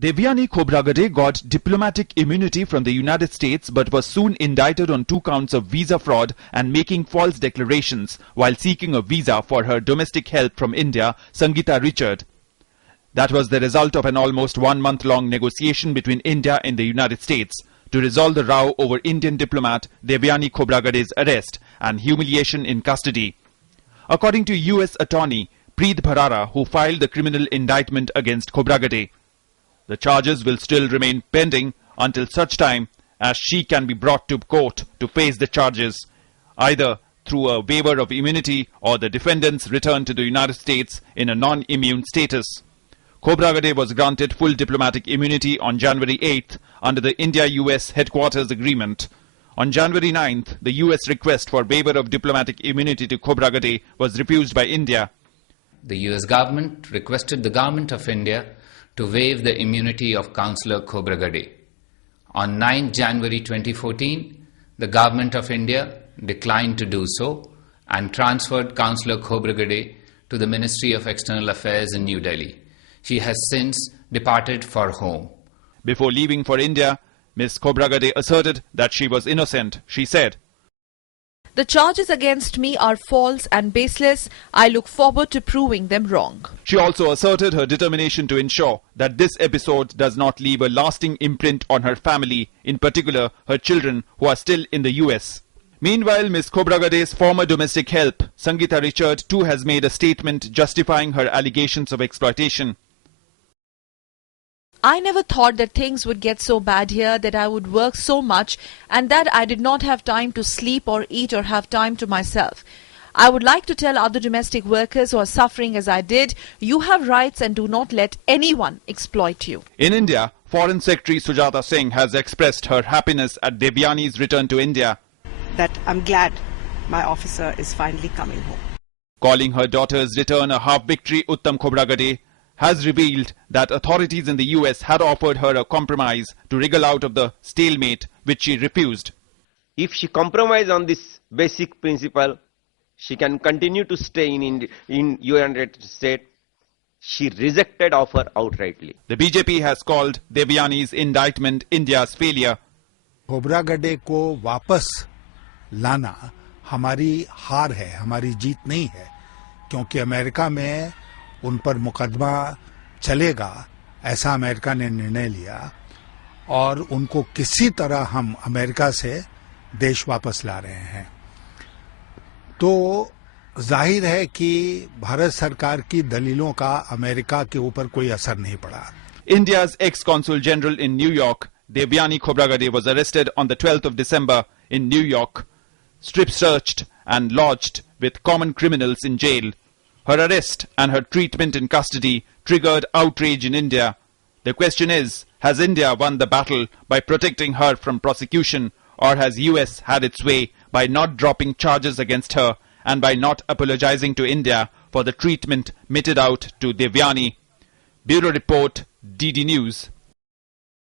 Devyani Khobragade got diplomatic immunity from the United States but was soon indicted on 2 counts of visa fraud and making false declarations while seeking a visa for her domestic help from India, Sangeeta Richard. That was the result of an almost 1 month-long negotiation between India and the United States to resolve the row over Indian diplomat Devyani Khobragade's arrest and humiliation in custody. According to US Attorney Preet Bharara, who filed the criminal indictment against Khobragade, the charges will still remain pending until such time as she can be brought to court to face the charges, either through a waiver of immunity or the defendant's return to the United States in a non-immune status. Khobragade was granted full diplomatic immunity on January 8th under the India-US headquarters agreement. On January 9th, the US request for waiver of diplomatic immunity to Khobragade was refused by India. The US government requested the government of India to waive the immunity of Councillor Khobragade. On 9 January 2014, the Government of India declined to do so and transferred Councillor Khobragade to the Ministry of External Affairs in New Delhi. She has since departed for home. Before leaving for India, Ms. Khobragade asserted that she was innocent. She said, "The charges against me are false and baseless. I look forward to proving them wrong." She also asserted her determination to ensure that this episode does not leave a lasting imprint on her family, in particular her children who are still in the US. Meanwhile, Ms. Khobragade's former domestic help, Sangeeta Richard, too has made a statement justifying her allegations of exploitation. "I never thought that things would get so bad here, that I would work so much and that I did not have time to sleep or eat or have time to myself. I would like to tell other domestic workers who are suffering as I did, you have rights and do not let anyone exploit you." In India, Foreign Secretary Sujata Singh has expressed her happiness at Devyani's return to India. That I'm glad my officer is finally coming home. Calling her daughter's return a half-victory, Uttam Khobragade has revealed that authorities in the US had offered her a compromise to wriggle out of the stalemate, which she refused. If she compromises on this basic principle, she can continue to stay in United States. She rejected offer outrightly. The BJP has called Devyani's indictment India's failure. Khobragade को वापस लाना हमारी हार है, हमारी जीत नहीं है, क्योंकि अमेरिका में उन पर मुकदमा चलेगा, ऐसा अमेरिका ने निर्णय लिया और उनको किसी तरह हम अमेरिका से देश वापस ला रहे हैं। तो जाहिर है कि भारत सरकार की दलीलों का अमेरिका के ऊपर कोई असर नहीं पड़ा। India's ex-consul general in New York, Devyani Khobragade, was arrested on the 12th of December in New York, strip-searched and lodged with common criminals in jail. Her arrest and her treatment in custody triggered outrage in India. The question is, has India won the battle by protecting her from prosecution, or has US had its way by not dropping charges against her and by not apologizing to India for the treatment meted out to Devyani? Bureau Report, DD News.